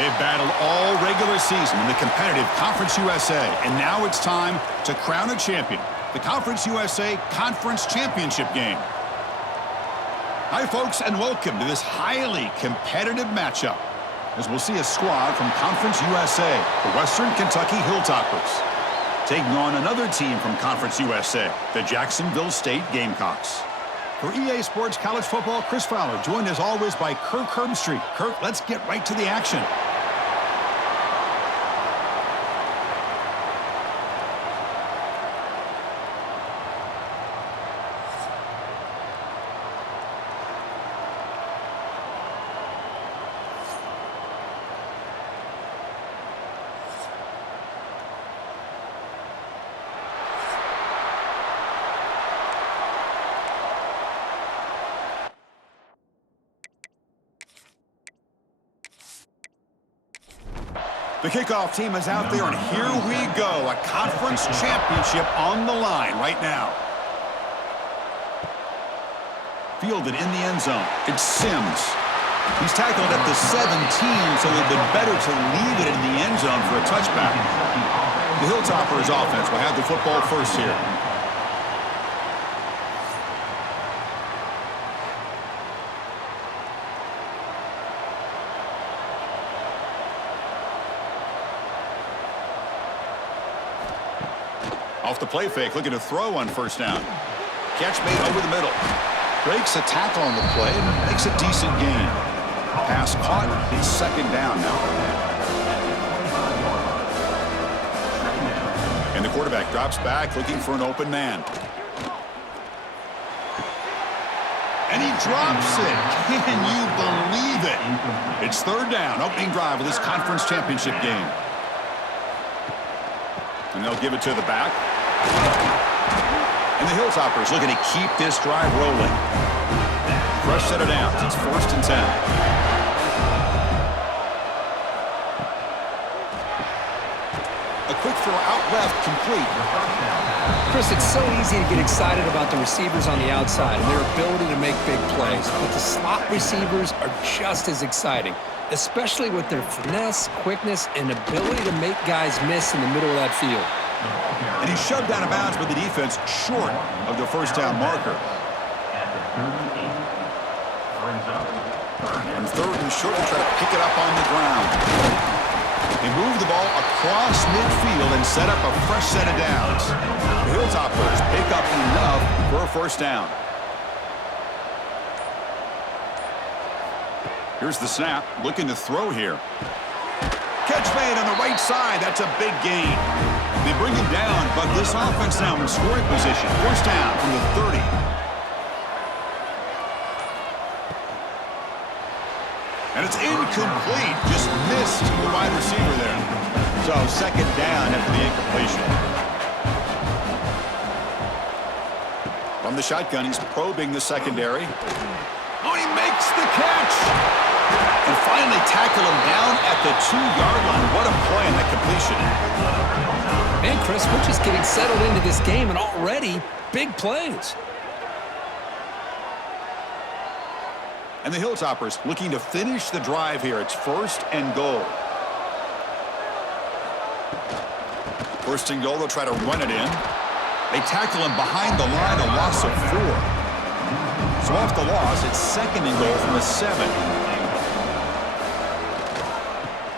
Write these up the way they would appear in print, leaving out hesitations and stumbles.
They've battled all regular season in the competitive Conference USA, and now it's time to crown a champion. The Conference USA Conference Championship game. Hi, folks, and welcome to this highly competitive matchup, as we'll see a squad from Conference USA, the Western Kentucky Hilltoppers, taking on another team from Conference USA, the Jacksonville State Gamecocks. For EA Sports College Football, Chris Fowler, joined as always by Kirk Herbstreit. Kirk, let's get right to the action. The kickoff team is out there, and here we go. A conference championship on the line right now. Fielded in the end zone. It's Sims. He's tackled at the 17, so it would be better to leave it in the end zone for a touchback. The Hilltoppers offense will have the football first here. Off the play fake, looking to throw on first down. Catch made over the middle. Breaks a tackle on the play and makes a decent gain. Pass caught. It's second down now. And the quarterback drops back, looking for an open man. And he drops it. Can you believe it? It's third down, opening drive of this conference championship game. And they'll give it to the back. And the Hilltoppers looking to keep this drive rolling. Fresh set of downs. It's 1st and 10. A quick throw out left, complete. Chris, it's so easy to get excited about the receivers on the outside and their ability to make big plays. But the slot receivers are just as exciting, especially with their finesse, quickness, and ability to make guys miss in the middle of that field. And he's shoved out of bounds by the defense short of the first down marker. And third and short to try to pick it up on the ground. They move the ball across midfield and set up a fresh set of downs. The Hilltoppers pick up enough for a first down. Here's the snap, looking to throw here. Catch made on the right side. That's a big gain. They bring him down, but this offense now in scoring position. First down from the 30. And it's incomplete. Just missed the wide receiver there. So second down after the incompletion. From the shotgun, he's probing the secondary. Oh, he makes the catch! And finally tackle him down at the 2-yard line. What a play on that completion. Man, Chris, we're just getting settled into this game, and already big plays. And the Hilltoppers looking to finish the drive here. It's 1st and goal. 1st and goal, they'll try to run it in. They tackle him behind the line, a loss of 4. So off the loss, it's 2nd and goal from the 7.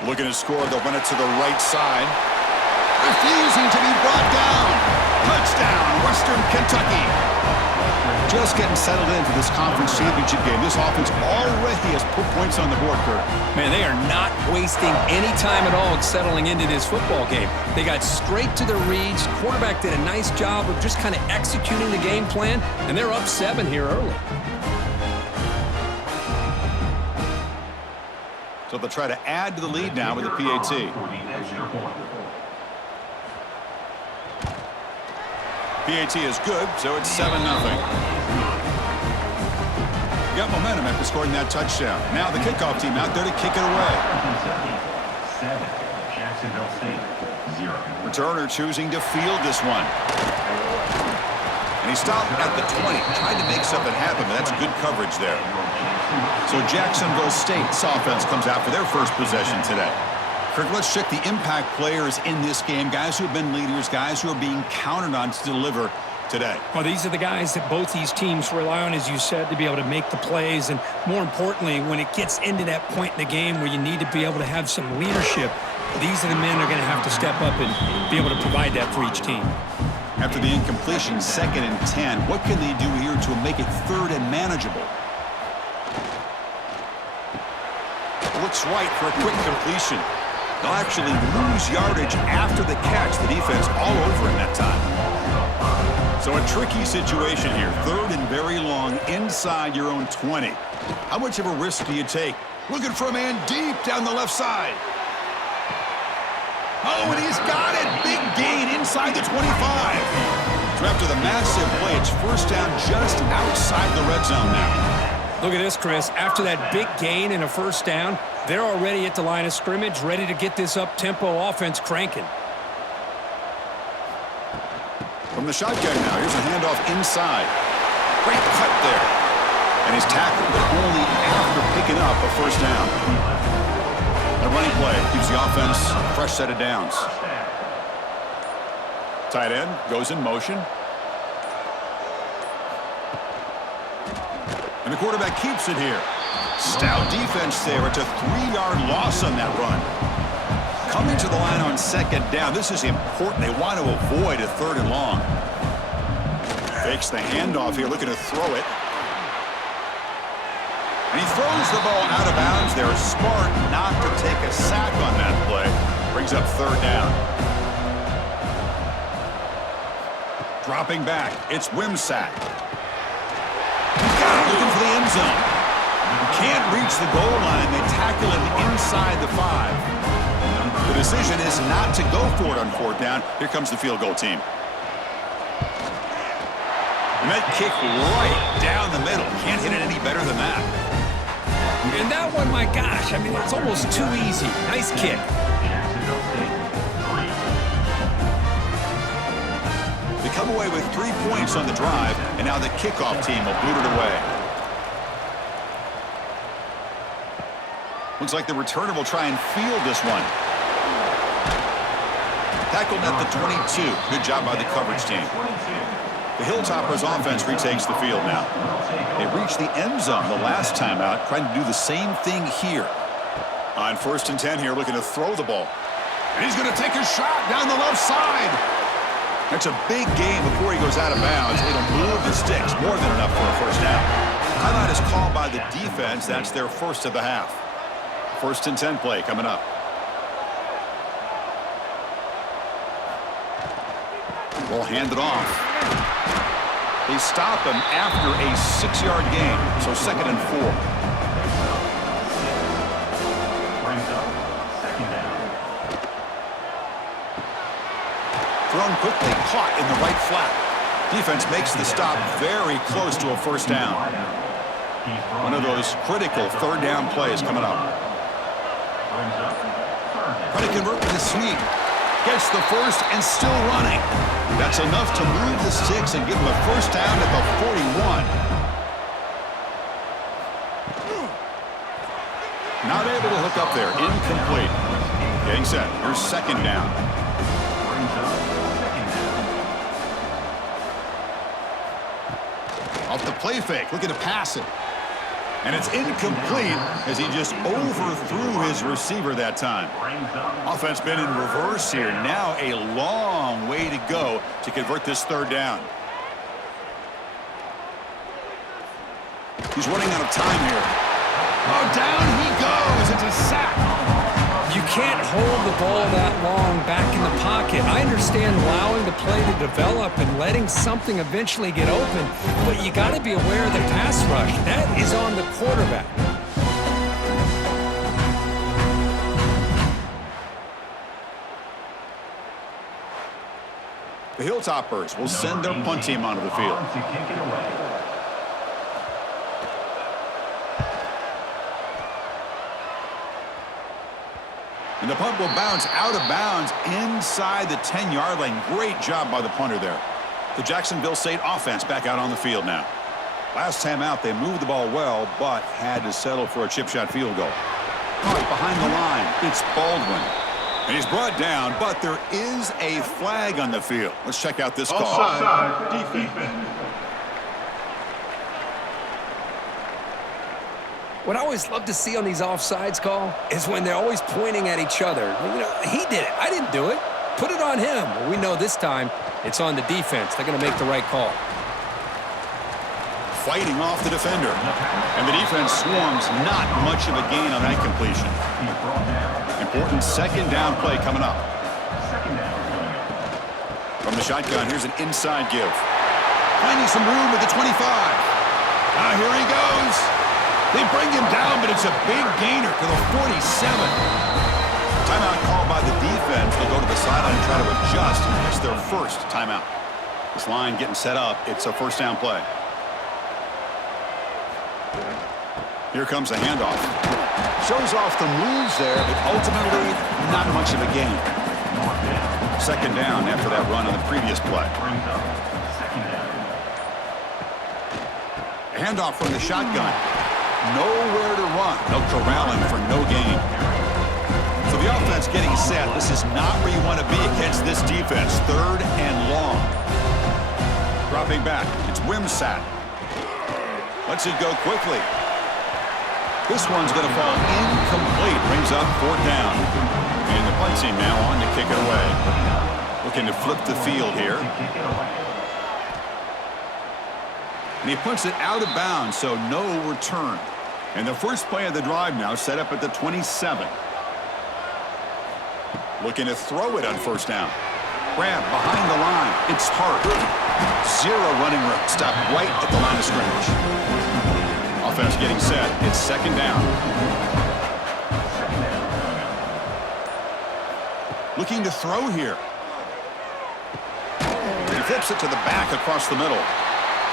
Looking to score, they'll run it to the right side. Refusing to be brought down. Touchdown, Western Kentucky. Just getting settled in for this conference championship game. This offense already has put points on the board, Kurt. Man, they are not wasting any time at all settling into this football game. They got straight to their reads. Quarterback did a nice job of just kind of executing the game plan, and they're up 7 here early. So they'll try to add to the lead now with the PAT. PAT is good, so it's 7-0. Got momentum after scoring that touchdown. Now the kickoff team out there to kick it away. Jacksonville State, 0. Returner choosing to field this one. And he stopped at the 20. Tried to make something happen, but that's good coverage there. So Jacksonville State's offense comes out for their first possession today. Kirk, let's check the impact players in this game, guys who have been leaders, guys who are being counted on to deliver today. Well, these are the guys that both these teams rely on, as you said, to be able to make the plays. And more importantly, when it gets into that point in the game where you need to be able to have some leadership, these are the men that are going to have to step up and be able to provide that for each team. After the incompletion, 2nd and 10, what can they do here to make it 3rd and manageable? Looks right for a quick completion. They'll actually lose yardage after the catch. The defense all over in that time. So a tricky situation here. 3rd and very long inside your own 20. How much of a risk do you take? Looking for a man deep down the left side. Oh, and he's got it. Big gain inside the 25. So after the massive play, it's 1st down just outside the red zone now. Look at this, Chris. After that big gain and a 1st down, they're already at the line of scrimmage, ready to get this up-tempo offense cranking. From the shotgun now, here's a handoff inside. Great cut there. And he's tackled, but only after picking up a 1st down. The running play gives the offense a fresh set of downs. Tight end goes in motion. And the quarterback keeps it here. Stout defense there. It's a 3-yard loss on that run. Coming to the line on 2nd down. This is important. They want to avoid a 3rd and long. Fakes the handoff here, looking to throw it. And he throws the ball out of bounds there. Smart not to take a sack on that play. Brings up 3rd down. Dropping back, it's Wimsatt. He's got it, looking for the end zone. Can't reach the goal line. They tackle him inside the 5. The decision is not to go for it on 4th down. Here comes the field goal team. And that kick right down the middle. Can't hit it any better than that. And that one, my gosh, I mean, it's almost too easy. Nice kick. They come away with 3 points on the drive, and now the kickoff team will boot it away. Looks like the returner will try and field this one. Tackled at the 22. Good job by the coverage team. The Hilltoppers offense retakes the field now. They reached the end zone the last time out, trying to do the same thing here. On 1st and 10 here, looking to throw the ball. And he's going to take a shot down the left side. That's a big gain before he goes out of bounds. It'll move the sticks, more than enough for a 1st down. Timeout is called by the defense. That's their 1st of the half. 1st and 10 play coming up. Ball handed off. They stop him after a 6-yard gain, so 2nd and 4. Brings up 2nd down. Thrown quickly, caught in the right flat. Defense makes the stop very close to a 1st down. One of those critical 3rd down plays coming up. Trying to convert with a sweep. Gets the 1st and still running. That's enough to move the sticks and give him a 1st down at the 41. Not able to hook up there. Incomplete. Getting set. Here's 2nd down. Off the play fake. Looking to pass it. And it's incomplete as he just overthrew his receiver that time. Offense been in reverse here. Now a long way to go to convert this 3rd down. He's running out of time here. Oh, down he goes. It's a sack. You can't hold the ball that long back in the pocket. I understand allowing the play to develop and letting something eventually get open, but you got to be aware of the pass rush. That is on the quarterback. The Hilltoppers will send their punt team onto the field. And the punt will bounce out of bounds inside the 10-yard line. Great job by the punter there. The Jacksonville State offense back out on the field now. Last time out, they moved the ball well, but had to settle for a chip shot field goal. Caught behind the line, it's Baldwin. And he's brought down, but there is a flag on the field. Let's check out this call. Offside, defense. What I always love to see on these offsides call is when they're always pointing at each other. You know, he did it. I didn't do it. Put it on him. Well, we know this time it's on the defense. They're going to make the right call. Fighting off the defender. And the defense swarms, not much of a gain on that completion. Important second down play coming up. From the shotgun, here's an inside give. Finding some room at the 25. Here he goes. They bring him down, but it's a big gainer to the 47. Timeout called by the defense. They'll go to the sideline and try to adjust. It's their first timeout. This line getting set up. It's a first down play. Here comes the handoff. Shows off the moves there, but ultimately not much of a gain. Second down after that run on the previous play. Handoff from the shotgun. Nowhere to run. They'll corral him for no gain. So the offense getting set. This is not where you want to be against this defense. Third and long. Dropping back. It's Wimsatt. Lets it go quickly. This one's going to fall incomplete. Brings up fourth down. And the punt team now on to kick it away. Looking to flip the field here. And he punts it out of bounds, so no return. And the first play of the drive now set up at the 27. Looking to throw it on first down. Grab behind the line. It's Hart. Zero running room. Stopped right at the line of scrimmage. Offense getting set. It's second down. Looking to throw here. He flips it to the back across the middle.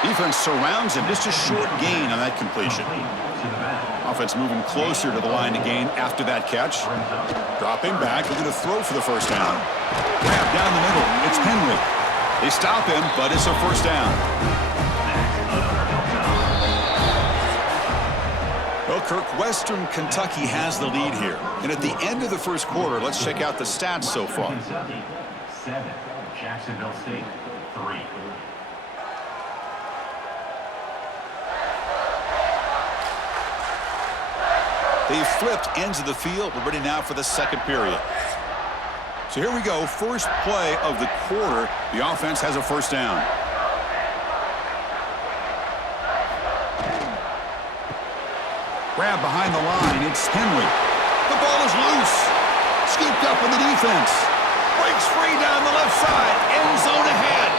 Defense surrounds him. Just a short gain on that completion. Offense moving closer to the line to gain after that catch. Dropping back, looking to throw for the first down. Grab down the middle. It's Henry. They stop him, but it's a first down. Well, Kirk, Western Kentucky has the lead here. And at the end of the first quarter, let's check out the stats so far. Kentucky, 7. Jacksonville State, 3. They've flipped ends of the field. We're ready now for the second period. So here we go. First play of the quarter. The offense has a first down. Grab behind the line. It's Henry. The ball is loose. Scooped up in the defense. Breaks free down the left side. End zone ahead.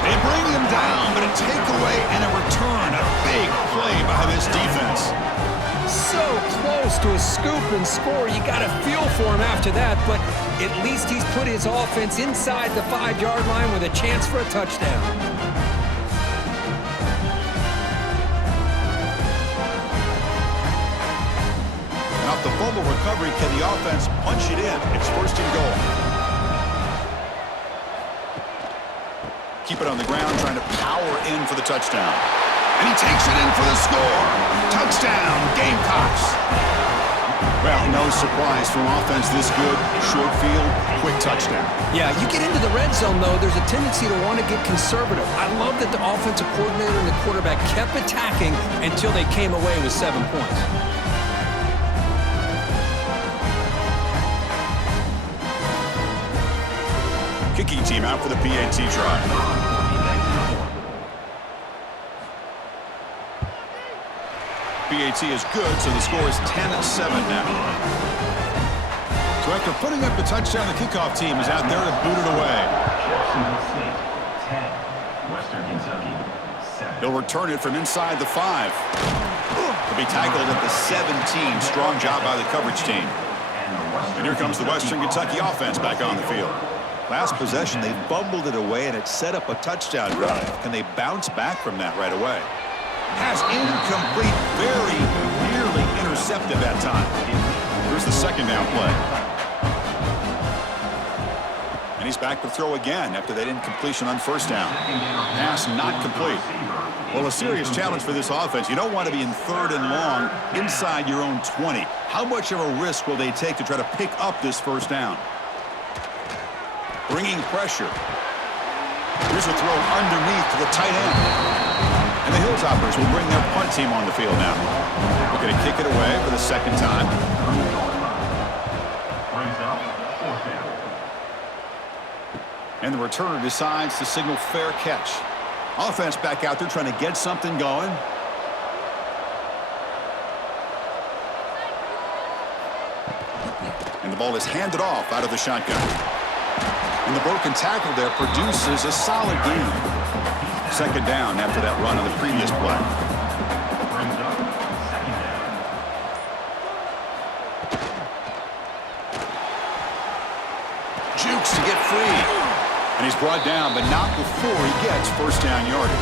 They bring him down, but a takeaway and a return. A big play by this defense. So close to a scoop and score. You got a feel for him after that, but at least he's put his offense inside the 5-yard line with a chance for a touchdown. And off the fumble recovery, can the offense punch it in? It's first and goal. Keep it on the ground, trying to power in for the touchdown. And he takes it in for the score. Touchdown, Gamecocks. Well, no surprise from offense this good. Short field, quick touchdown. Yeah, you get into the red zone, though, there's a tendency to want to get conservative. I love that the offensive coordinator and the quarterback kept attacking until they came away with 7 points. Kicking team out for the PAT try. PAT is good, so the score is 10-7 now. So after putting up the touchdown, the kickoff team is out there to boot it away. Jacksonville State, 10. Western Kentucky, 7. He'll return it from inside the 5. He'll be tackled at the 17. Strong job by the coverage team. And here comes the Western Kentucky offense back on the field. Last possession, they bumbled it away, and it set up a touchdown drive. Can they bounce back from that right away? Pass incomplete, very nearly intercepted that time. Here's the second down play. And And he's back to throw again after that incompletion on first down. Pass not complete. Well, a serious challenge for this offense. You don't want to be in 3rd and long inside your own 20. How much of a risk will they take to try to pick up this first down? Bringing pressure. Here's a throw underneath to the tight end. And the Hilltoppers will bring their punt team on the field now. We're going to kick it away for the second time. And the returner decides to signal fair catch. Offense back out there trying to get something going. And the ball is handed off out of the shotgun. And the broken tackle there produces a solid gain. Second down after that run on the previous play. Jukes to get free. And he's brought down, but not before he gets first down yardage.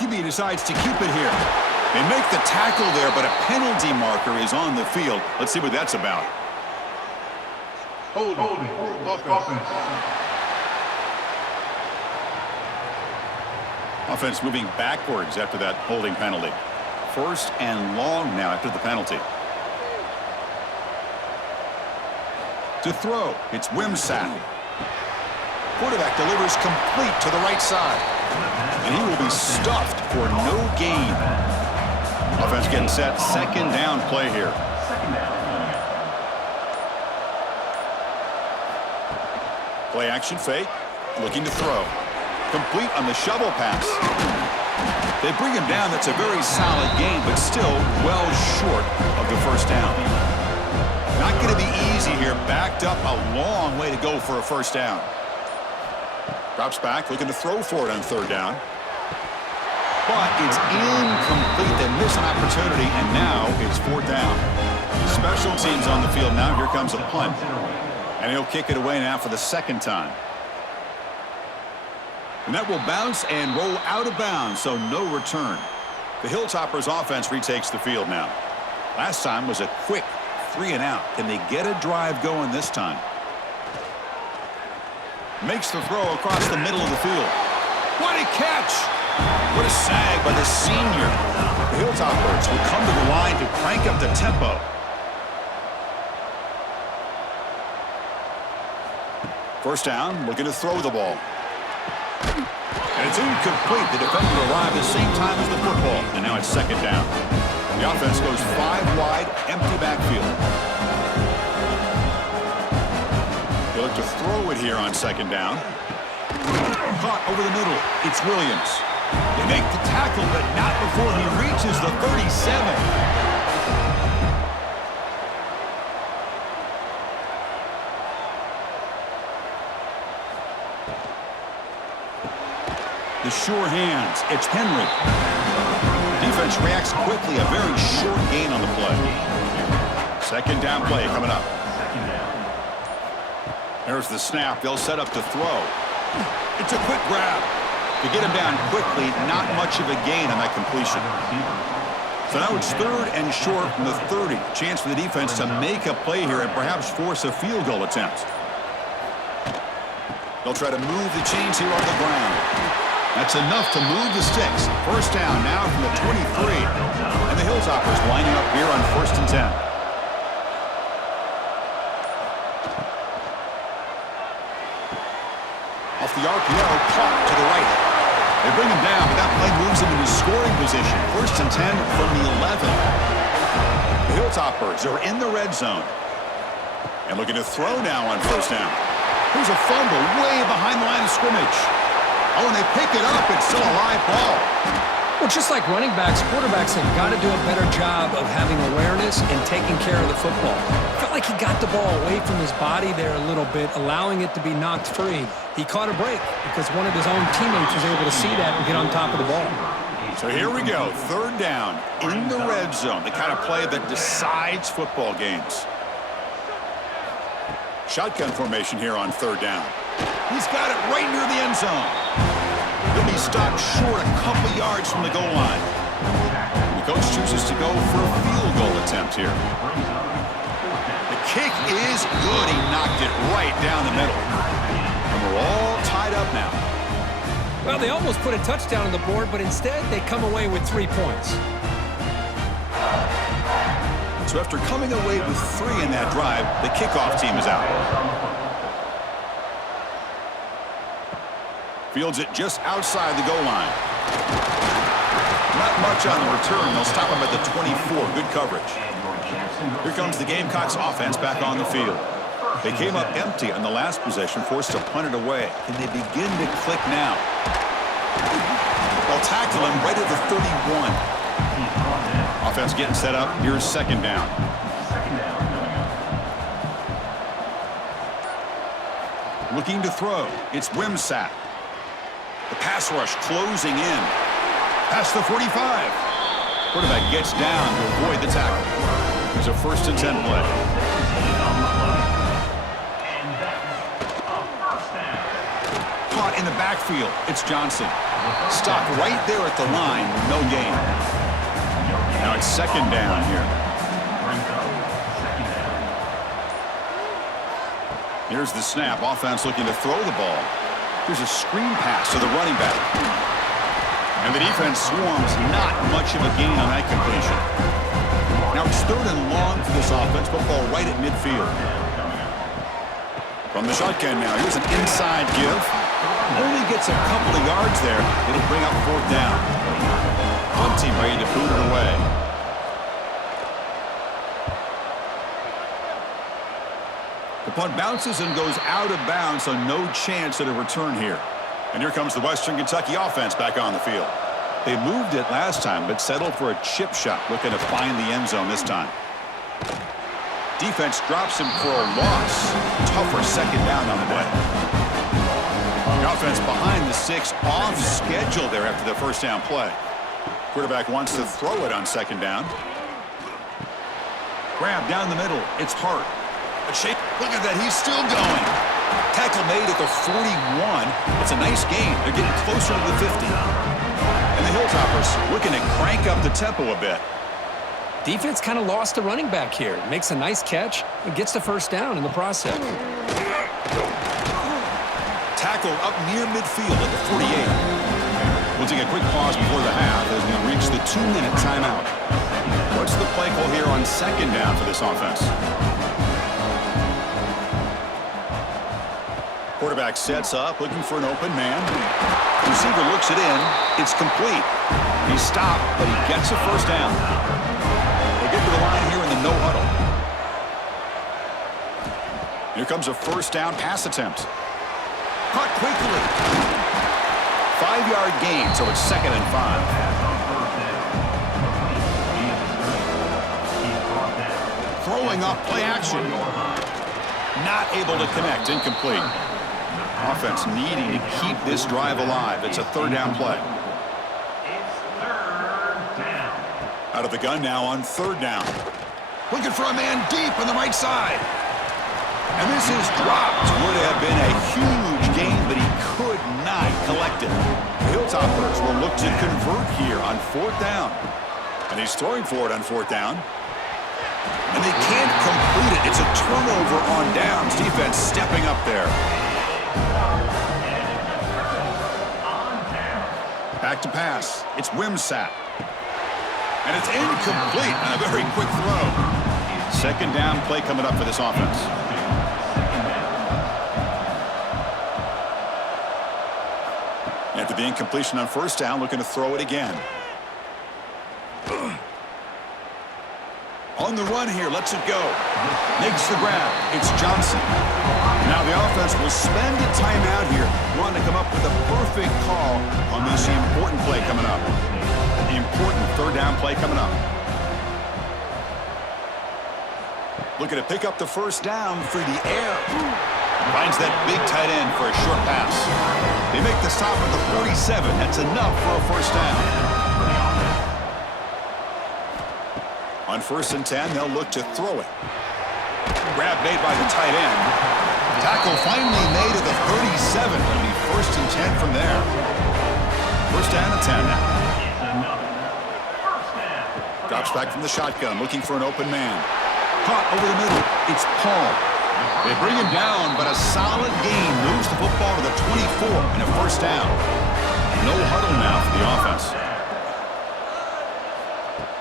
QB decides to keep it here. They make the tackle there, but a penalty marker is on the field. Let's see what that's about. Holding. Offense moving backwards after that holding penalty. First and long now after the penalty. To throw, it's Wimsatt. Quarterback delivers complete to the right side. And he will be stuffed for no gain. Offense getting set. Second down play here. Play action fake. Looking to throw. Complete on the shovel pass. They bring him down. That's a very solid gain, but still well short of the first down. Not going to be easy here. Backed up a long way to go for a first down. Drops back, looking to throw for it on third down. But it's incomplete. They miss an opportunity, and now it's fourth down. Special teams on the field now. Here comes a punt. And he'll kick it away now for the second time. And that will bounce and roll out of bounds, so no return. The Hilltoppers offense retakes the field now. Last time was a quick 3 and out. Can they get a drive going this time? Makes the throw across the middle of the field. What a catch! What a sag by the senior. The Hilltoppers will come to the line to crank up the tempo. First down, looking to throw the ball. And it's incomplete. The defender arrived the same time as the football. And now it's second down. The offense goes 5 wide, empty backfield. They look to throw it here on second down. Caught over the middle. It's Williams. They make the tackle, but not before he reaches the 37. The sure hands. It's Henry. Defense reacts quickly. A very short gain on the play. Second down play coming up. There's the snap. They'll set up to throw. It's a quick grab. To get him down quickly, not much of a gain on that completion. So now it's third and short from the 30. Chance for the defense to make a play here and perhaps force a field goal attempt. They'll try to move the chains here on the ground. That's enough to move the sticks. First down now from the 23. And the Hilltoppers lining up here on 1st and 10. Off the RPO, caught to the right. They bring him down, but that play moves him into scoring position. 1st and 10 from the 11. The Hilltoppers are in the red zone. And looking to throw now on first down. Here's a fumble way behind the line of scrimmage. Oh, and they pick it up. It's still a live ball. Well, just like running backs, quarterbacks have got to do a better job of having awareness and taking care of the football. I felt like he got the ball away from his body there a little bit, allowing it to be knocked free. He caught a break because one of his own teammates was able to see that and get on top of the ball. So here we go. Third down in the red zone. The kind of play that decides football games. Shotgun formation here on third down. He's got it right near the end zone. He'll be stopped short a couple yards from the goal line. Coach chooses to go for a field goal attempt here. The kick is good. He knocked it right down the middle. And we're all tied up now. Well, they almost put a touchdown on the board, but instead they come away with 3 points. So after coming away with 3 in that drive, the kickoff team is out. Fields it just outside the goal line. Not much on the return. They'll stop him at the 24. Good coverage. Here comes the Gamecocks offense back on the field. They came up empty on the last possession, forced to punt it away. Can they begin to click now? They'll tackle him right at the 31. Offense getting set up. Here's second down. Looking to throw. It's Wimsatt. The pass rush closing in. Past the 45. Quarterback gets down to avoid the tackle. There's a 1st and 10 play. Caught in the backfield. It's Johnson. Stopped right there at the line. No gain. Now it's second down here. Here's the snap. Offense looking to throw the ball. Here's a screen pass to the running back. And the defense swarms. Not much of a gain on that completion. Now it's 3rd and long for this offense. Football right at midfield. From the shotgun now. Here's an inside give. Only gets a couple of yards there. It'll bring up 4th down. Punt team ready to boot it away. The punt bounces and goes out of bounds, so no chance at a return here. And here comes the Western Kentucky offense back on the field. They moved it last time, but settled for a chip shot, looking to find the end zone this time. Defense drops him for a loss. Tougher second down on the day. The offense behind the 6, off schedule there after the 1st down play. Quarterback wants to throw it on second down. Grab down the middle. It's Hart. A shake. Look at that. He's still going. Tackle made at the 41. It's a nice gain. They're getting closer to the 50. And the Hilltoppers looking to crank up the tempo a bit. Defense kind of lost the running back here. Makes a nice catch and gets the 1st down in the process. Tackle up near midfield at the 48. We'll take a quick pause before the half as we reach the 2-minute timeout. What's the play call here on second down for this offense? Quarterback sets up, looking for an open man. Receiver looks it in. It's complete. He's stopped, but he gets a 1st down. They get to the line here in the no huddle. Here comes a 1st down pass attempt. Caught quickly. 5-yard gain, so it's 2nd and 5. Throwing off play action. Not able to connect. Incomplete. Offense needing to keep this drive alive. It's a 3rd down play. Out of the gun now on 3rd down. Looking for a man deep on the right side. And this is dropped. Would have been a huge gain, but he could not collect it. The Hilltoppers will look to convert here on 4th down. And he's throwing for it on 4th down. And they can't complete it. It's a turnover on downs. Defense stepping up there. Back to pass. It's Wimsatt. And it's incomplete on a very quick throw. 2nd down play coming up for this offense. After the incompletion on 1st down, looking to throw it again. On the run here, lets it go. Makes the grab. It's Johnson. Now the offense will spend a timeout here, wanting to come up with a perfect call on this important play coming up. The important 3rd down play coming up. Looking to pick up the 1st down through the air. Finds that big tight end for a short pass. They make the stop at the 47. That's enough for a 1st down. On 1st and 10, they'll look to throw it. Grab made by the tight end. Tackle finally made at the 37. It'll be 1st and 10 from there. 1st down and 10 now. Drops back from the shotgun, looking for an open man. Caught over the middle. It's Paul. They bring him down, but a solid gain moves the football to the 24 and a first down. No huddle now for the offense.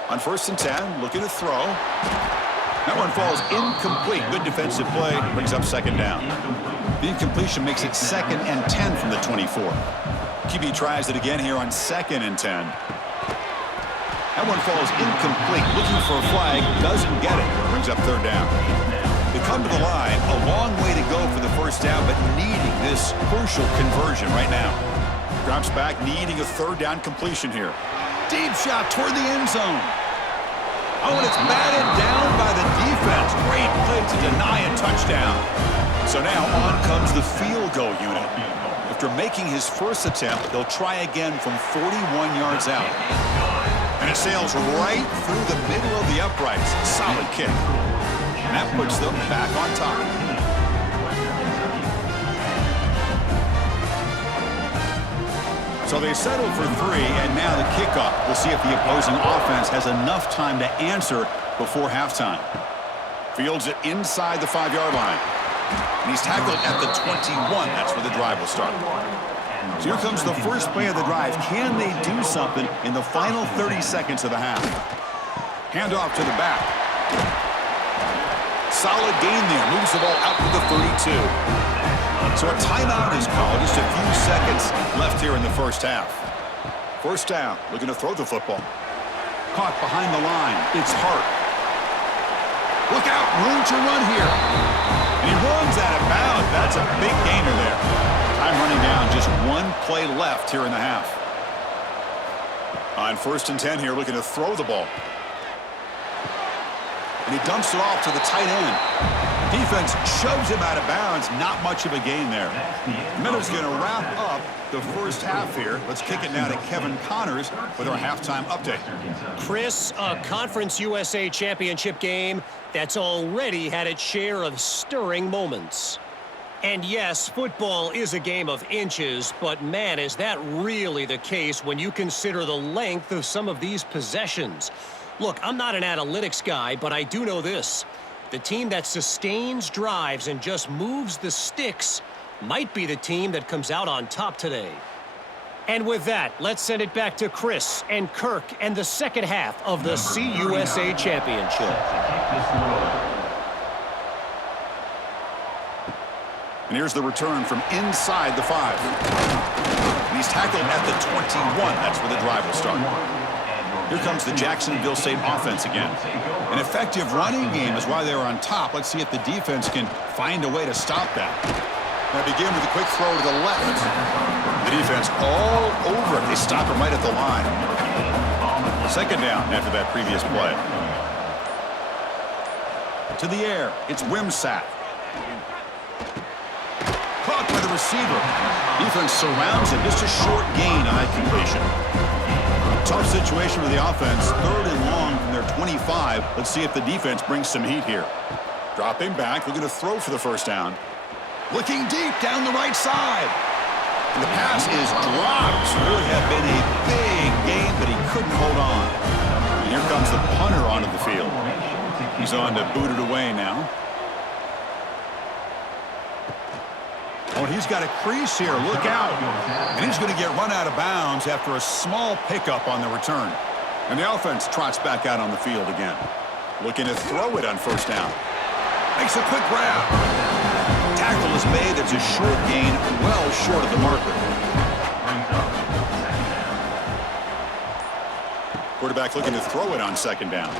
On 1st and 10, looking to throw. That one falls incomplete. Good defensive play. Brings up 2nd down. The incompletion makes it 2nd and 10 from the 24. QB tries it again here on 2nd and 10. That one falls incomplete. Looking for a flag. Doesn't get it. Brings up 3rd down. They come to the line. A long way to go for the first down, but needing this crucial conversion right now. Drops back, needing a 3rd down completion here. Deep shot toward the end zone. Oh, and it's batted down by the defense. Great play to deny a touchdown. So now on comes the field goal unit. After making his first attempt, they'll try again from 41 yards out. And it sails right through the middle of the uprights. Solid kick. And that puts them back on top. So they settle for 3, and now the kickoff. We'll see if the opposing offense has enough time to answer before halftime. Fields it inside the 5-yard line. And he's tackled at the 21. That's where the drive will start. So here comes the first play of the drive. Can they do something in the final 30 seconds of the half? Handoff to the back. Solid gain there. Moves the ball out to the 32. So a timeout is called. Just a few seconds left here in the first half. First down. Looking to throw the football. Caught behind the line. It's Hart. Look out. Room to run here. And he runs out of bounds. That's a big gainer there. Time running down. Just 1 play left here in the half. On 1st and 10 here. Looking to throw the ball. And he dumps it off to the tight end. Defense shoves him out of bounds. Not much of a gain there. Meadow's going to wrap up the first half here. Let's kick it now to Kevin Connors with our halftime update. Chris, a Conference USA championship game that's already had its share of stirring moments. And yes, football is a game of inches, but man, is that really the case when you consider the length of some of these possessions. Look, I'm not an analytics guy, but I do know this. The team that sustains drives and just moves the sticks might be the team that comes out on top today. And with that, let's send it back to Chris and Kirk and the second half of the CUSA Championship. And here's the return from inside the 5. And he's tackled at the 21. That's where the drive will start. Here comes the Jacksonville State offense again. An effective running game is why they're on top. Let's see if the defense can find a way to stop that. Now begin with a quick throw to the left. The defense all over it. They stop him right at the line. 2nd down after that previous play. To the air. It's Wimsatt. Caught by the receiver. Defense surrounds him. Just a short gain on that completion. Tough situation for the offense. 3rd and long from their 25. Let's see if the defense brings some heat here. Dropping back. Looking to throw for the first down. Looking deep down the right side. And the pass is dropped. Really have been a big game, but he couldn't hold on. And here comes the punter onto the field. He's on to boot it away now. Oh, and he's got a crease here. Look out. And he's going to get run out of bounds after a small pickup on the return. And the offense trots back out on the field again. Looking to throw it on first down. Makes a quick grab. Tackle is made. It's a short gain, well short of the marker. Quarterback looking to throw it on second down.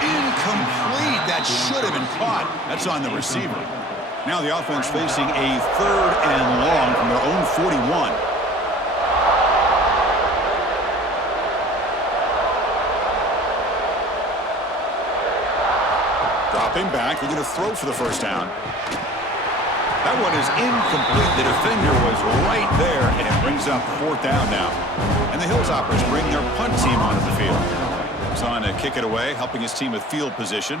Incomplete. That should have been caught. That's on the receiver. Now the offense facing a 3rd and long from their own 41. Dropping back. We're going to throw for the first down. That one is incomplete. The defender was right there, and it brings up 4th down now. And the Hilltoppers bring their punt team onto the field. He's on to kick it away, helping his team with field position.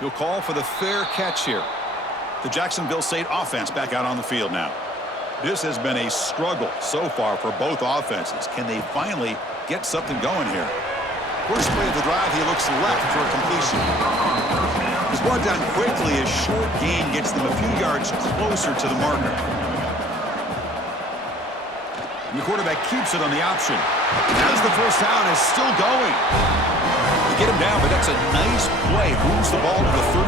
He'll call for the fair catch here. The Jacksonville State offense back out on the field now. This has been a struggle so far for both offenses. Can they finally get something going here. First play of the drive, he looks left for a completion. He's brought down quickly. A short gain gets them a few yards closer to the marker. And the quarterback keeps it on the option. As the first down is still going. They get him down, but that's a nice play. Moves the ball to the 33.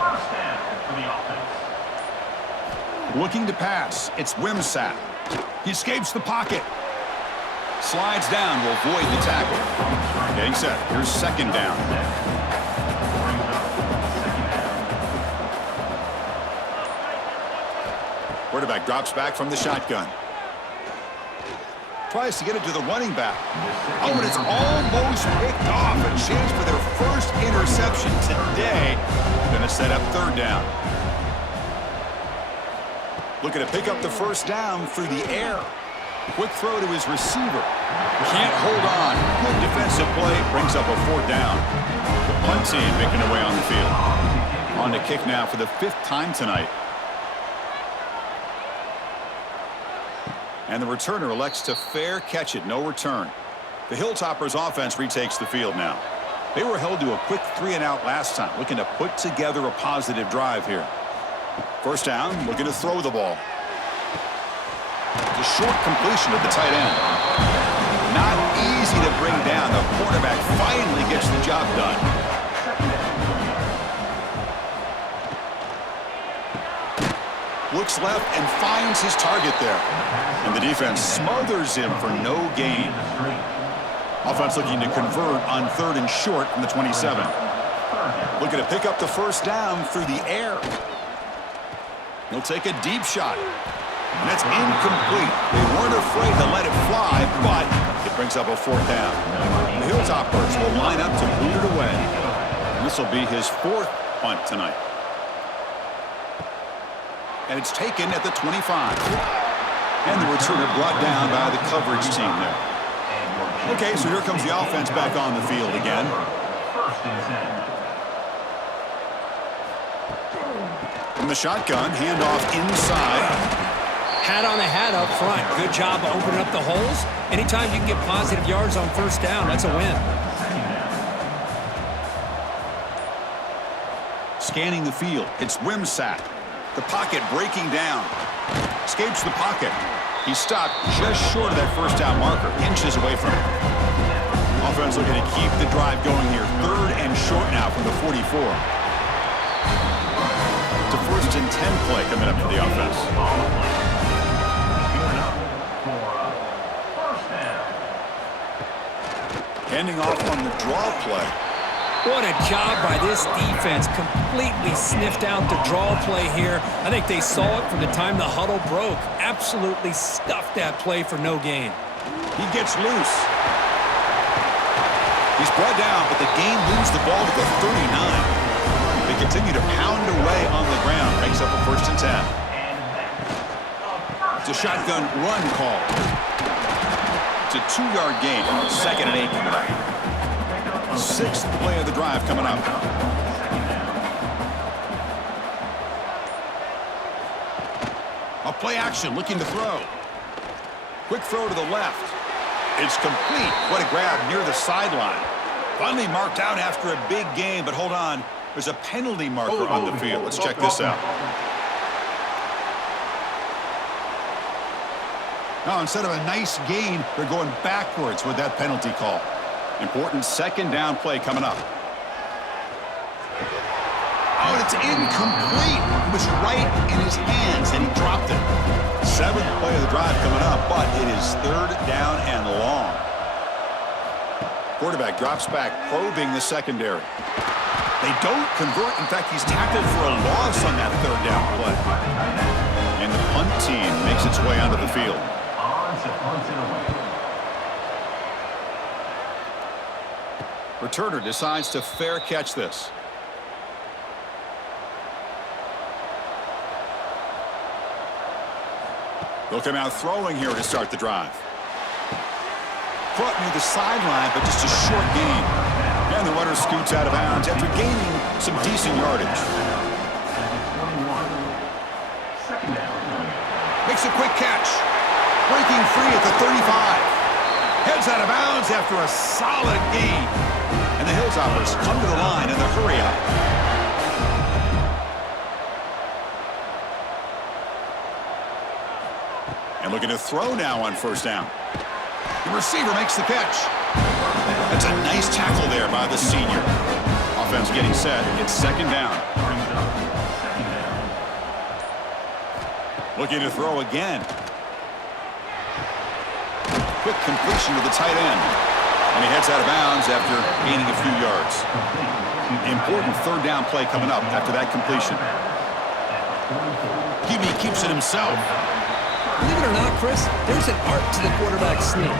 First down for the offense. Looking to pass. It's Wimsatt. He escapes the pocket. Slides down will avoid the tackle. Getting set. Here's second down. Quarterback drops back from the shotgun. Tries to get it to the running back. Oh, and it's almost picked off. A chance for their first interception today. Going to set up third down. Looking to pick up the first down through the air. Quick throw to his receiver. Can't hold on. Good defensive play. Brings up a fourth down. The punt team making their way on the field. On to kick now for the 5th time tonight. And the returner elects to fair catch it. No return. The Hilltoppers offense retakes the field now. They were held to a quick 3-and-out last time. Looking to put together a positive drive here. First down, looking to throw the ball. It's a short completion at the tight end. Not easy to bring down. The quarterback finally gets the job done. Looks left and finds his target there. And the defense smothers him for no gain. Offense looking to convert on 3rd and short from the 27. Looking to pick up the first down through the air. He'll take a deep shot. And that's incomplete. They weren't afraid to let it fly, but it brings up a fourth down. The Hilltoppers will line up to boot it away. And this will be his 4th punt tonight. And it's taken at the 25. And the returner brought down by the coverage team there. Okay, so here comes the offense back on the field again. First and 10. From the shotgun, handoff inside. Hat on the hat up front. Good job opening up the holes. Anytime you can get positive yards on first down, that's a win. Scanning the field, it's Wimsatt. The pocket breaking down. Escapes the pocket. He's stopped just short of that first down marker, inches away from it. Offense looking to keep the drive going here. 3rd and short now from the 44. It's a 1st and 10 play coming up for the offense. Handing off on the draw play. What a job by this defense. Completely sniffed out the draw play here. I think they saw it from the time the huddle broke. Absolutely stuffed that play for no gain. He gets loose. He's brought down, but the game moves the ball to the 39. They continue to pound away on the ground. Makes up a 1st and 10. It's a shotgun run call. It's a 2-yard gain. 2nd and 8 coming up. 6th play of the drive coming up. A play action looking to throw. Quick throw to the left. It's complete. What a grab near the sideline. Finally marked out after a big game, but hold on. There's a penalty marker on the field. Let's check this out. Now, instead of a nice gain, they're going backwards with that penalty call. Important 2nd down play coming up. Oh, and it's incomplete. It was right in his hands, and he dropped it. 7th play of the drive coming up, but it is 3rd down and long. Quarterback drops back, probing the secondary. They don't convert. In fact, he's tackled for a loss on that 3rd down play. And the punt team makes its way onto the field. Returner decides to fair catch this. They'll come out throwing here to start the drive. Caught near the sideline, but just a short gain. And the runner scoots out of bounds after gaining some decent yardage. Makes a quick catch. Breaking free at the 35. Heads out of bounds after a solid gain. And the Hilltoppers come to the line in the hurry-up. And looking to throw now on first down. The receiver makes the catch. That's a nice tackle there by the senior. Offense getting set. It's second down. Looking to throw again. Quick completion to the tight end. And he heads out of bounds after gaining a few yards. Important third down play coming up after that completion. QB keeps it himself. Believe it or not, Chris, there's an art to the quarterback sneak.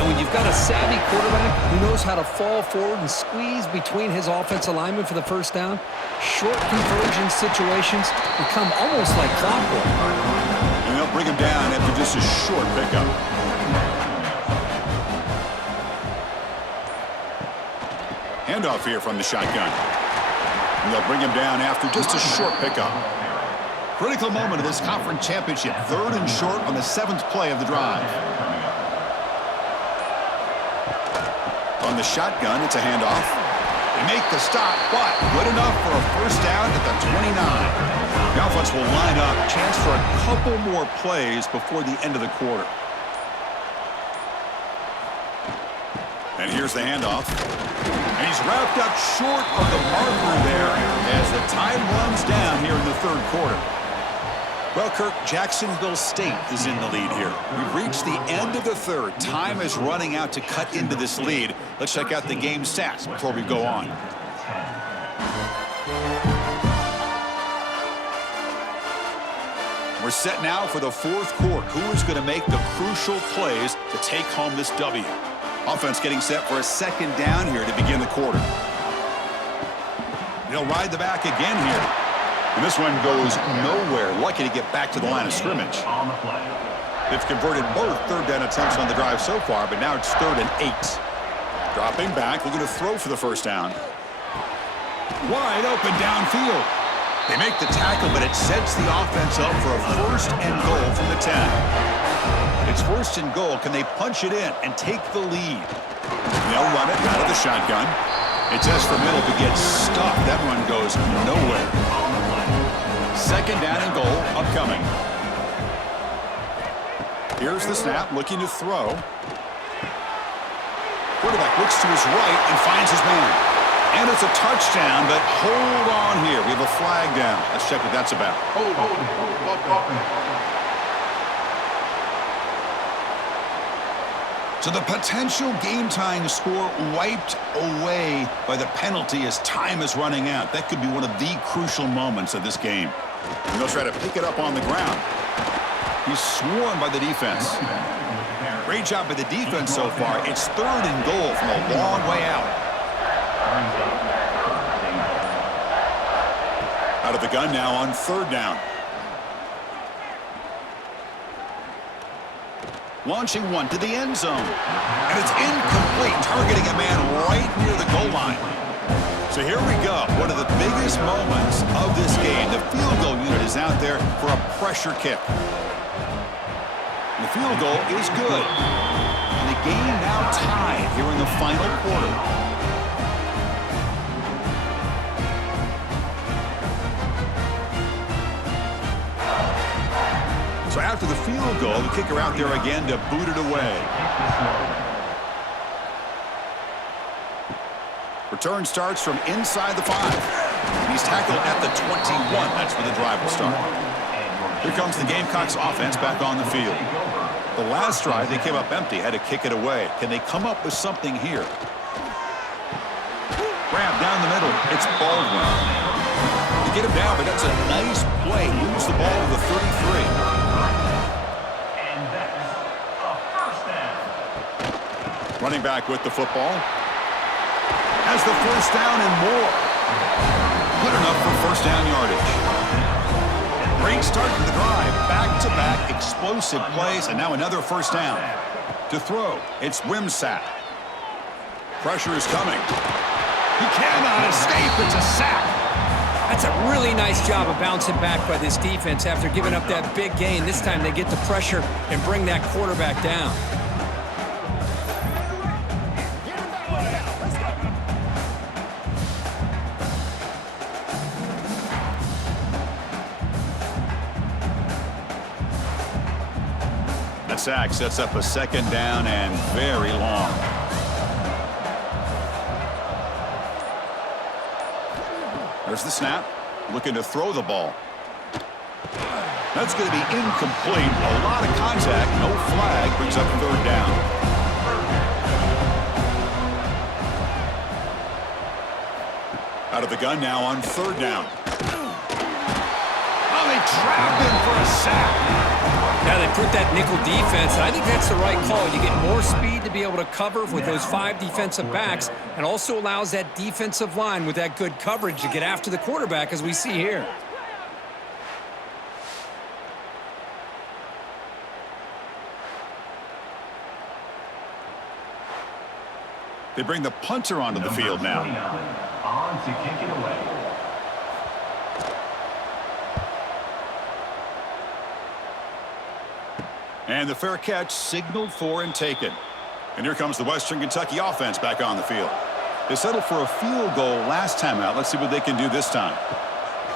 And when you've got a savvy quarterback who knows how to fall forward and squeeze between his offensive linemen for the first down, short conversion situations become almost like clockwork. And they'll bring him down after just a short pickup. Handoff here from the shotgun. And they'll bring him down after just a short pickup. Critical moment of this conference championship. Third and short on the 7th play of the drive. On the shotgun, it's a handoff. They make the stop, but good enough for a first down at the 29. The offense will line up. Chance for a couple more plays before the end of the quarter. And here's the handoff. And he's wrapped up short of the marker there as the time runs down here in the third quarter. Well, Kirk, Jacksonville State is in the lead here. We've reached the end of the third. Time is running out to cut into this lead. Let's check out the game stats before we go on. We're set now for the fourth quarter. Who is going to make the crucial plays to take home this W? Offense getting set for a second down here to begin the quarter. They'll ride the back again here. And this one goes nowhere. Lucky to get back to the line of scrimmage. They've converted both third down attempts on the drive so far, but now it's 3rd and 8. Dropping back, looking to throw for the first down. Wide open downfield. They make the tackle, but it sets the offense up for a first and goal from the 10. It's first and goal. Can they punch it in and take the lead? They'll run it out of the shotgun. It's S for middle, but gets stuffed. That run goes nowhere. Second down and goal upcoming. Here's the snap, looking to throw. Quarterback looks to his right and finds his man. And it's a touchdown, but hold on here. We have a flag down. Let's check what that's about. So the potential game-tying score wiped away by the penalty as time is running out. That could be one of the crucial moments of this game. And they'll try to pick it up on the ground. He's swarmed by the defense. Great job by the defense so far. It's 3rd and goal from a long way out. Out of the gun now on 3rd down. Launching one to the end zone. And it's incomplete, targeting a man right near the goal line. So here we go. One of the biggest moments of this game. The field goal unit is out there for a pressure kick. And the field goal is good. And the game now tied here in the final quarter. So after the field goal, the kicker out there again to boot it away. Return starts from inside the 5. He's tackled at the 21. That's where the drive will start. Here comes the Gamecocks offense back on the field. The last drive, they came up empty, had to kick it away. Can they come up with something here? Grab down the middle. It's Baldwin. They get him down, but that's a nice play. Moves the ball to the 33. Running back with the football. Has the first down and more. Good enough for first down yardage. Great start to the drive. Back-to-back explosive plays, and now another first down. To throw, it's Wimsatt. Pressure is coming. He cannot escape. It's a sack. That's a really nice job of bouncing back by this defense after giving up that big gain. This time they get the pressure and bring that quarterback down. sack sets up a second down and very long. There's the snap. Looking to throw the ball. That's going to be incomplete. A lot of contact. No flag. Brings up third down. Out of the gun now on third down. Oh, they trapped him for a sack. Yeah, they put that nickel defense, and I think that's the right call. You get more speed to be able to cover with those 5 defensive backs, and also allows that defensive line with that good coverage to get after the quarterback, as we see here. They bring the punter onto the field now. On to kick it away. And the fair catch signaled for and taken. And here comes the Western Kentucky offense back on the field. They settled for a field goal last time out. Let's see what they can do this time.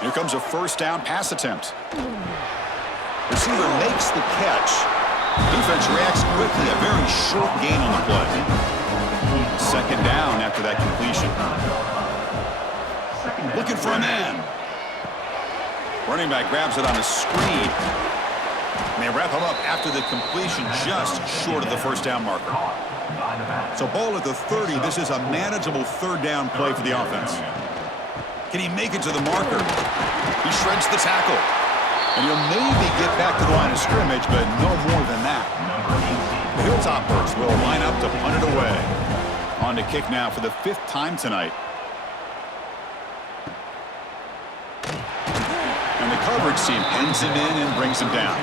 Here comes a first down pass attempt. Receiver makes the catch. Defense reacts quickly. A very short gain on the play. Second down after that completion. Looking for a man. Running back grabs it on a screen. And they wrap him up after the completion just short of the first down marker. So ball at the 30. This is a manageable third down play for the offense. Can he make it to the marker? He shreds the tackle. And he'll maybe get back to the line of scrimmage, but no more than that. The Hilltoppers will line up to punt it away. On to kick now for the 5th time tonight. And the coverage team pins him in and brings him down.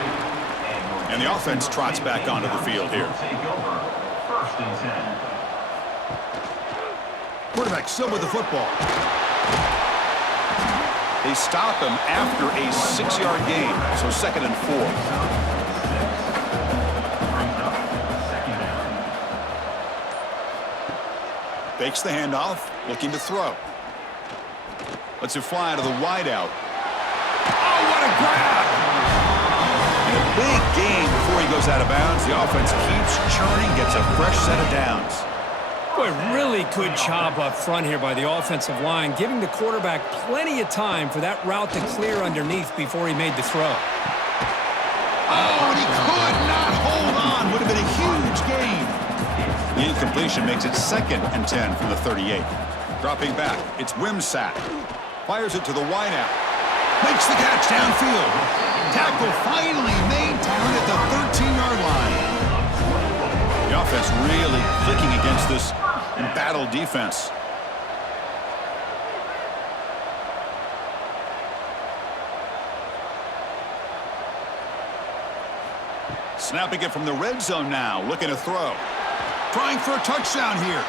And the offense trots back onto the field here. First and 10. Quarterback still with the football. They stop him after a 6-yard gain, so 2nd and 4. Fakes the handoff, looking to throw. Lets it fly to the wideout. Oh, what a grab! And a big gain before he goes out of bounds. The offense keeps churning, gets a fresh set of downs. Boy, really good job up front here by the offensive line, giving the quarterback plenty of time for that route to clear underneath before he made the throw. Oh, and he could not hold on. Would have been a huge gain. The incompletion makes it 2nd and 10 from the 38. Dropping back, it's Wimsatt. Fires it to the wideout. Makes the catch downfield. Tackle finally made down at the 13-yard line. The offense really clicking against this embattled defense. Snapping it from the red zone now, looking to throw. Trying for a touchdown here.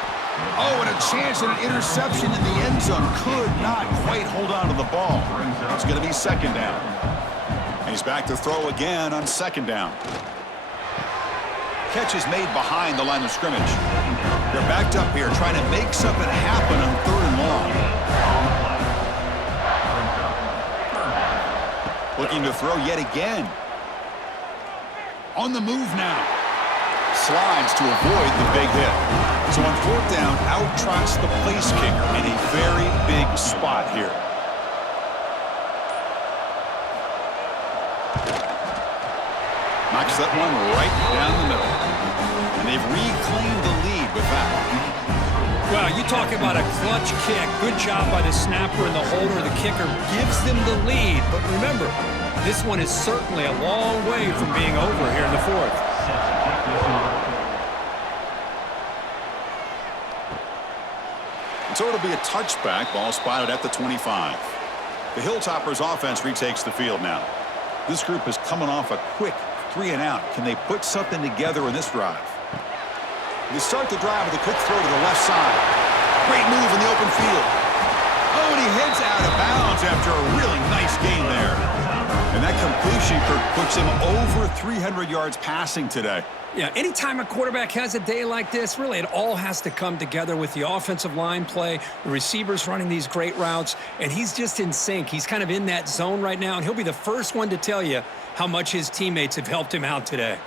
Oh, and a chance at an interception in the end zone. Could not quite hold on to the ball. It's going to be 2nd down. And he's back to throw again on 2nd down. Catch is made behind the line of scrimmage. They're backed up here trying to make something happen on 3rd and long. Looking to throw yet again. On the move now. Slides to avoid the big hit. So on 4th down, out trots the place kicker in a very big spot here. Knocks that one right down the middle. And they've reclaimed the lead with that. Well, you talk about a clutch kick. Good job by the snapper and the holder. The kicker gives them the lead. But remember, this one is certainly a long way from being over here in the 4th. So it'll be a touchback. Ball spotted at the 25. The Hilltoppers offense retakes the field now. This group is coming off a quick 3-and-out. Can they put something together in this drive? They start the drive with a quick throw to the left side. Great move in the open field. Oh, and he heads out of bounds after a really nice gain there. And that completion, Kirk, puts him over 300 yards passing today. Yeah, anytime a quarterback has a day like this, really it all has to come together with the offensive line play, the receivers running these great routes, and he's just in sync. He's kind of in that zone right now, and he'll be the first one to tell you how much his teammates have helped him out today.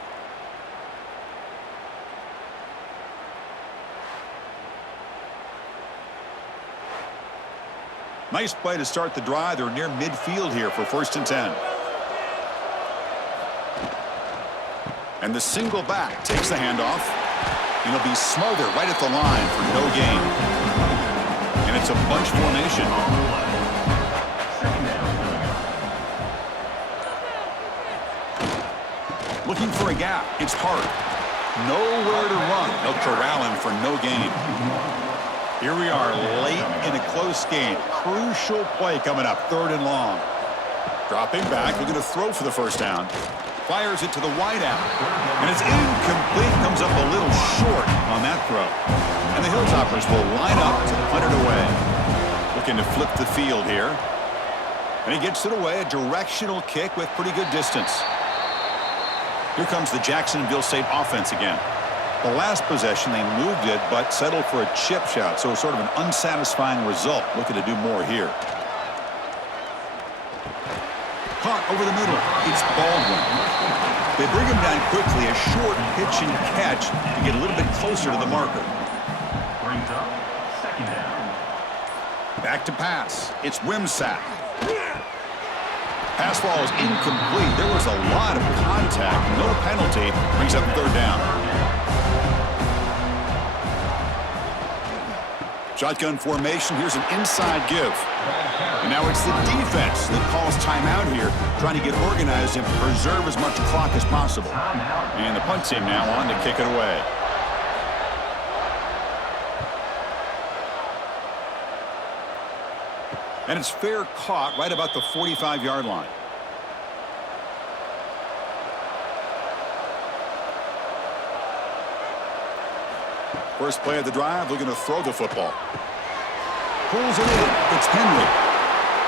Nice play to start the drive. They're near midfield here for 1st and 10. And the single back takes the handoff. And he'll be smothered right at the line for no gain. And it's a bunch formation. Looking for a gap. It's hard. Nowhere to run. They'll corral him for no gain. Here we are late in a close game. Crucial play coming up. 3rd and long. Dropping back. Looking to throw for the 1st down. Fires it to the wide out. And it's incomplete. Comes up a little short on that throw. And the Hilltoppers will line up to punt it away. Looking to flip the field here. And he gets it away. A directional kick with pretty good distance. Here comes the Jacksonville State offense again. The last possession, they moved it, but settled for a chip shot. So sort of an unsatisfying result. Looking to do more here. Caught over the middle. It's Baldwin. They bring him down quickly. A short pitch and catch to get a little bit closer to the marker. Brings up 2nd down. Back to pass. It's Wimsatt. Pass ball is incomplete. There was a lot of contact. No penalty. Brings up 3rd down. Shotgun formation. Here's an inside give. And now it's the defense that calls timeout here, trying to get organized and preserve as much clock as possible. And the punt team now on to kick it away. And it's fair caught right about the 45-yard line. First play of the drive, looking to throw the football. Pulls it in. It's Henry.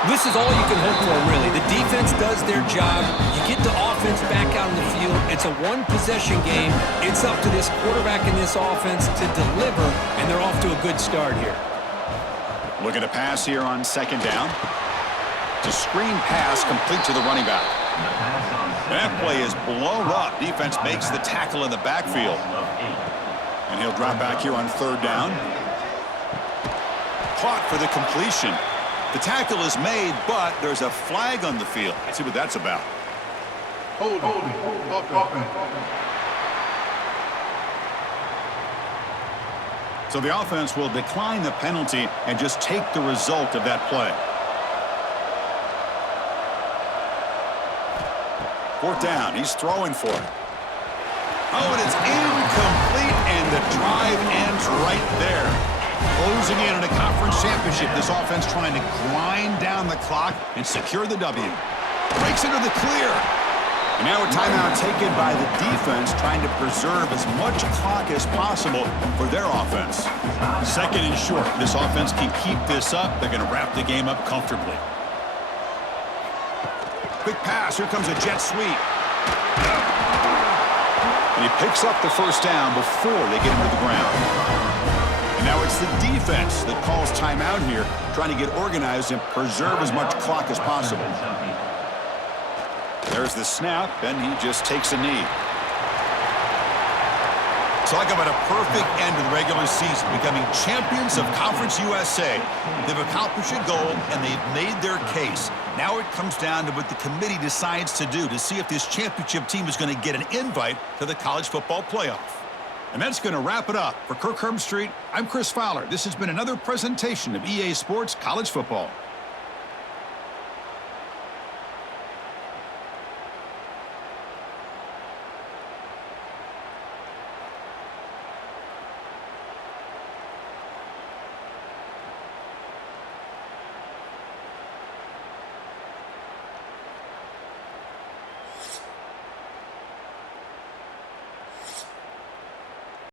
This is all you can hope for, really. The defense does their job. You get the offense back out on the field. It's a one-possession game. It's up to this quarterback and this offense to deliver, and they're off to a good start here. Looking to pass here on 2nd down. It's a screen pass complete to the running back. That play is blown up. Defense makes the tackle in the backfield. And he'll drop back here on 3rd down. Caught for the completion. The tackle is made, but there's a flag on the field. Let's see what that's about. Hold it. So the offense will decline the penalty and just take the result of that play. 4th down. He's throwing for it. Oh, and it's incomplete, and the drive ends right there. Closing in on a conference championship, this offense trying to grind down the clock and secure the W. Breaks into the clear. And now a timeout taken by the defense, trying to preserve as much clock as possible for their offense. 2nd and short. This offense can keep this up. They're going to wrap the game up comfortably. Quick pass. Here comes a jet sweep. And he picks up the 1st down before they get him to the ground. And now it's the defense that calls timeout here, trying to get organized and preserve as much clock as possible. There's the snap, and he just takes a knee. Talk about a perfect end to the regular season, becoming champions of Conference USA. They've accomplished a goal, and they've made their case. Now it comes down to what the committee decides to do to see if this championship team is going to get an invite to the college football playoff. And that's going to wrap it up. For Kirk Herbstreit, I'm Chris Fowler. This has been another presentation of EA Sports College Football.